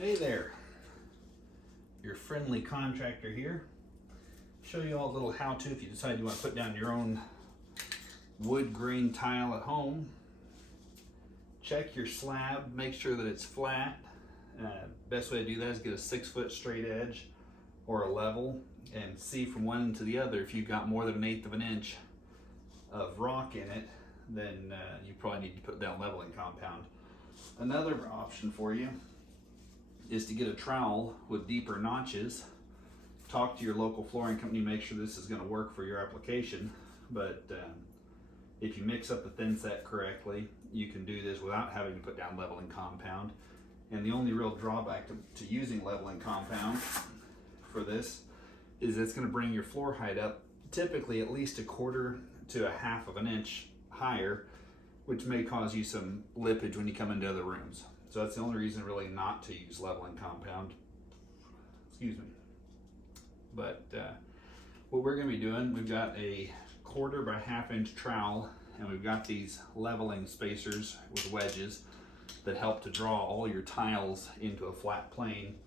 Hey there, your friendly contractor here. Show you all a little how-to if you decide you want to put down your own wood grain tile at home. Check your slab, make sure that it's flat. Best way to do that is get a 6-foot straight edge or a level and see from one end to the other. If you've got more than 1/8 of an inch of rock in it, then you probably need to put down leveling compound. Another option for you is to get a trowel with deeper notches. Talk to your local flooring company, make sure this is going to work for your application. But if you mix up the thin set correctly, you can do this without having to put down leveling compound. And the only real drawback to using leveling compound for this is it's going to bring your floor height up typically at least 1/4 to 1/2 of an inch higher, which may cause you some lippage when you come into other rooms. So that's the only reason really not to use leveling compound. Excuse me. But what we're going to be doing, we've got a 1/4 by 1/2 inch trowel, and we've got these leveling spacers with wedges that help to draw all your tiles into a flat plane.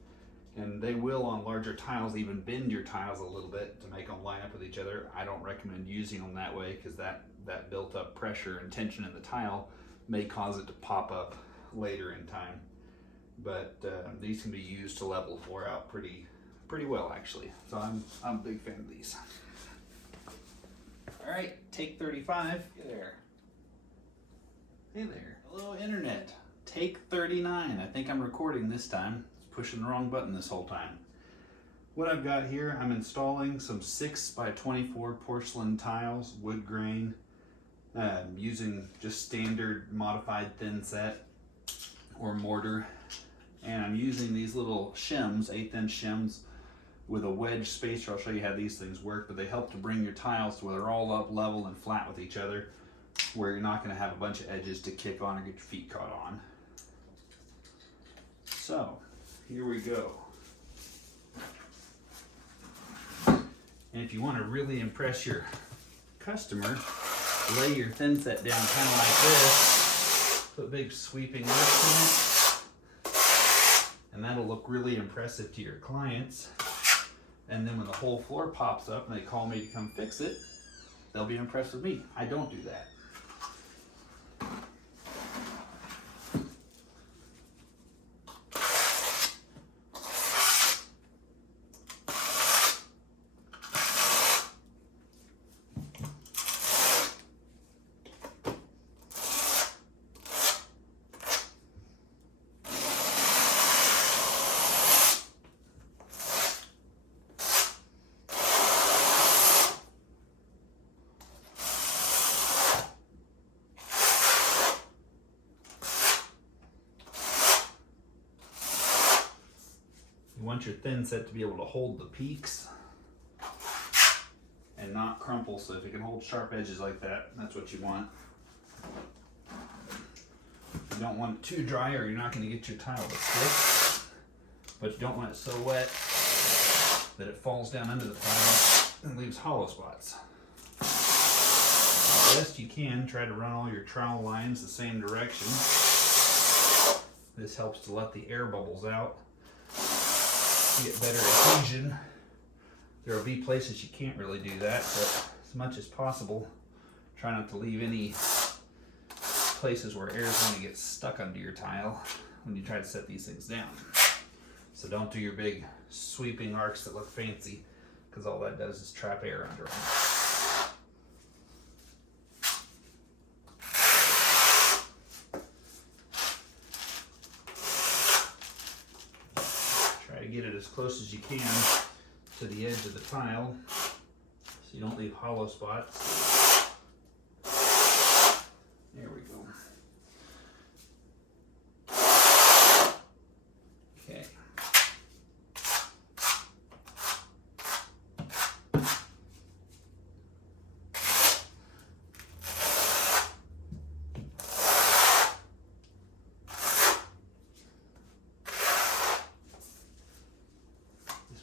And they will, on larger tiles, even bend your tiles a little bit to make them line up with each other. I don't recommend using them that way because that built up pressure and tension in the tile may cause it to pop up later in time. But these can be used to level the floor out pretty well, actually. So I'm a big fan of these. All right, take 35. Hey there. Hey there. Hello, internet. Take 39. I think I'm recording this time. Pushing the wrong button this whole time. What I've got here, I'm installing some 6 by 24 porcelain tiles, wood grain, using just standard modified thin set or mortar. And I'm using these little shims, 1/8 inch shims with a wedge spacer. I'll show you how these things work, but they help to bring your tiles to where they're all up level and flat with each other, where you're not going to have a bunch of edges to kick on or get your feet caught on. So here we go. And if you want to really impress your customer, lay your thin set down kind of like this, put big sweeping arcs in it, and that'll look really impressive to your clients. And then when the whole floor pops up and they call me to come fix it, they'll be impressed with me. I don't do that. You want your thin set to be able to hold the peaks and not crumple, so if you can hold sharp edges like that, that's what you want. You don't want it too dry or you're not going to get your tile to stick, but you don't want it so wet that it falls down under the tile and leaves hollow spots. Best you can, try to run all your trowel lines the same direction. This helps to let the air bubbles out. Get better adhesion. There will be places you can't really do that, but as much as possible, try not to leave any places where air is going to get stuck under your tile when you try to set these things down. So don't do your big sweeping arcs that look fancy, because all that does is trap air under them. Get it as close as you can to the edge of the tile so you don't leave hollow spots. There we go. Okay.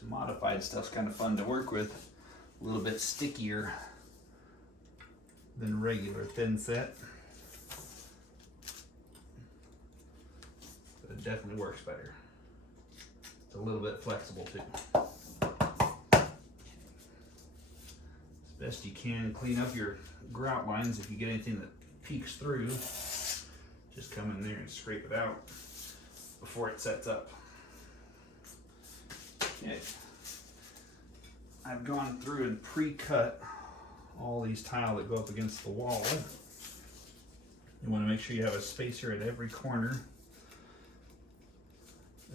Modified stuff's kind of fun to work with, a little bit stickier than regular thin set. But it definitely works better. It's a little bit flexible too. As best you can, clean up your grout lines. If you get anything that peeks through, just come in there and scrape it out before it sets up. Okay. I've gone through and pre-cut all these tile that go up against the wall. You want to make sure you have a spacer at every corner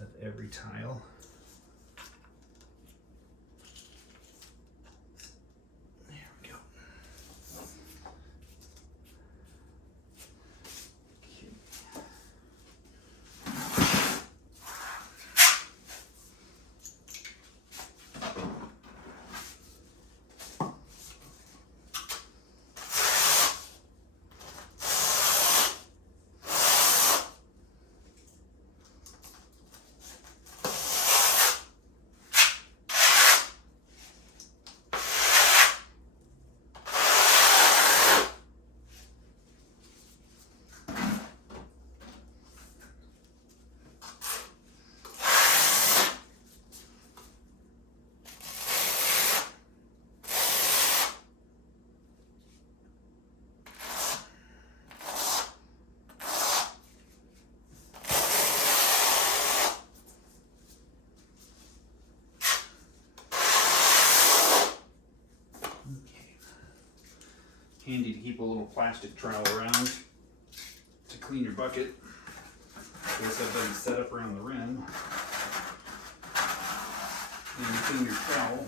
of every tile. There we go. Okay. Handy to keep a little plastic trowel around to clean your bucket. In case that doesn't set up around the rim. Then you clean your trowel.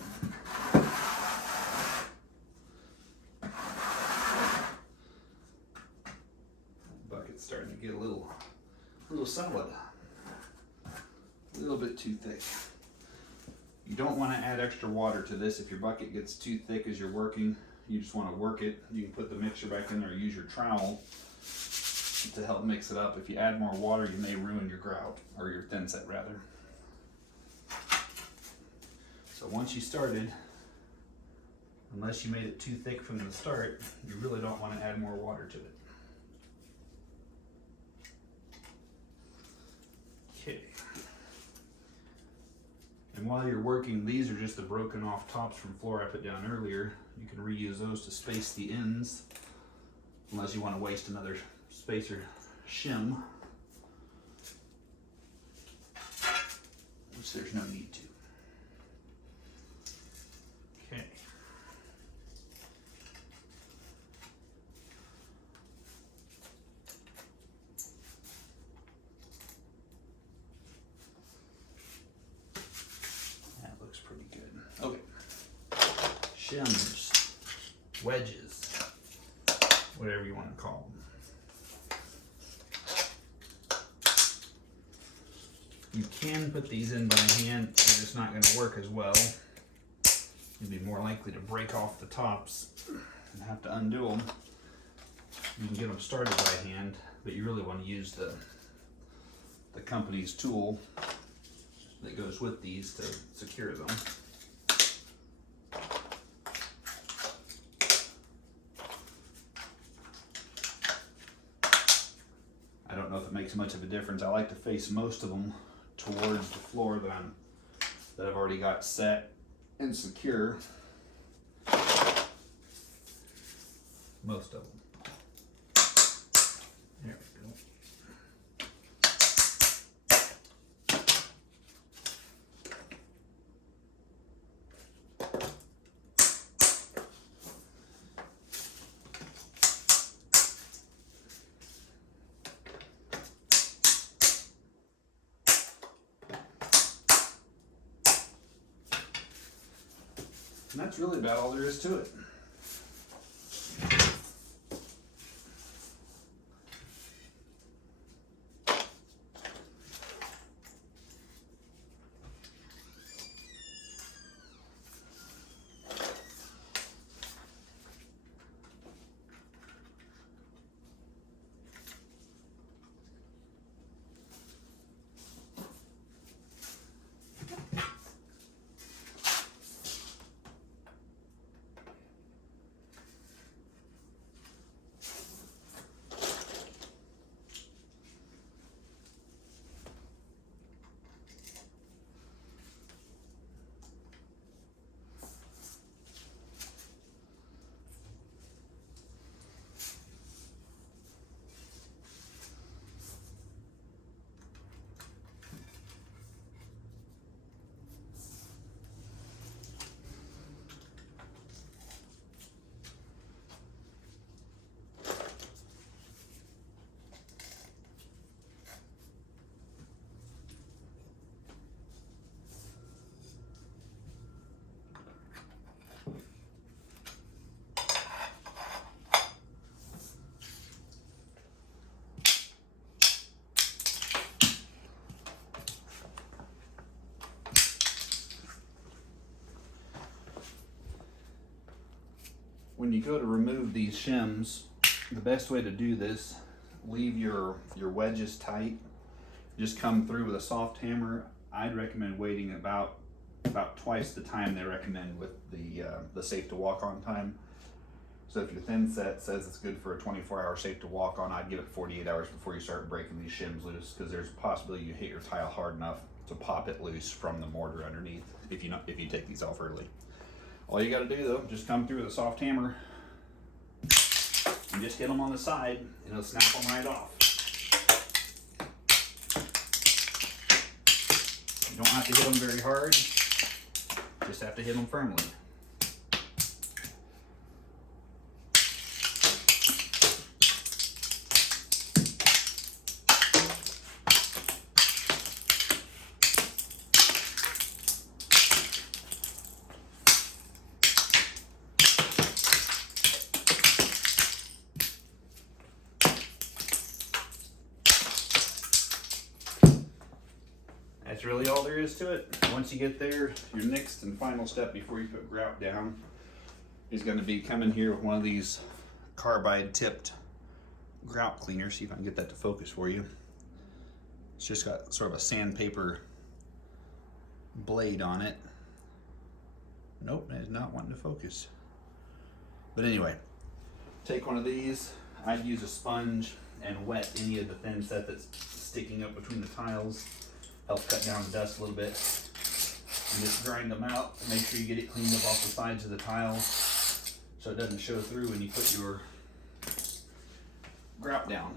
Bucket's starting to get a little solid. A little bit too thick. You don't want to add extra water to this if your bucket gets too thick as you're working. You just want to work it. You can put the mixture back in there or use your trowel to help mix it up. If you add more water, you may ruin your grout, or your thin set rather. So once you started, unless you made it too thick from the start, you really don't want to add more water to it. Okay. And while you're working, these are just the broken off tops from floor I put down earlier. You can reuse those to space the ends, unless you want to waste another spacer shim, which there's no need to. Okay. That looks pretty good. Okay. Shims, wedges, whatever you want to call them. You can put these in by hand, but it's not going to work as well. You'll be more likely to break off the tops and have to undo them. You can get them started by hand, but you really want to use the company's tool that goes with these to secure them. I don't know if it makes much of a difference. I like to face most of them towards the floor that I've already got set and secure. Most of them. There we go. And that's really about all there is to it. you go to remove these shims, the best way to do this, leave your wedges tight. Just come through with a soft hammer. I'd recommend waiting about twice the time they recommend with the safe to walk on time. So if your thin set says it's good for a 24-hour safe to walk on, I'd give it 48 hours before you start breaking these shims loose, because there's a possibility you hit your tile hard enough to pop it loose from the mortar underneath if you take these off early. All you got to do though, just come through with a soft hammer and just hit them on the side, and it'll snap them right off. You don't have to hit them very hard, just have to hit them firmly. That's really all there is to it. Once you get there, your next and final step before you put grout down is going to be coming here with one of these carbide tipped grout cleaners. See if I can get that to focus for you. It's just got sort of a sandpaper blade on it. Nope, that is not wanting to focus. But anyway, take one of these. I'd use a sponge and wet any of the thin set that's sticking up between the tiles. Help cut down the dust a little bit. And just grind them out. Make sure you get it cleaned up off the sides of the tile so it doesn't show through when you put your grout down.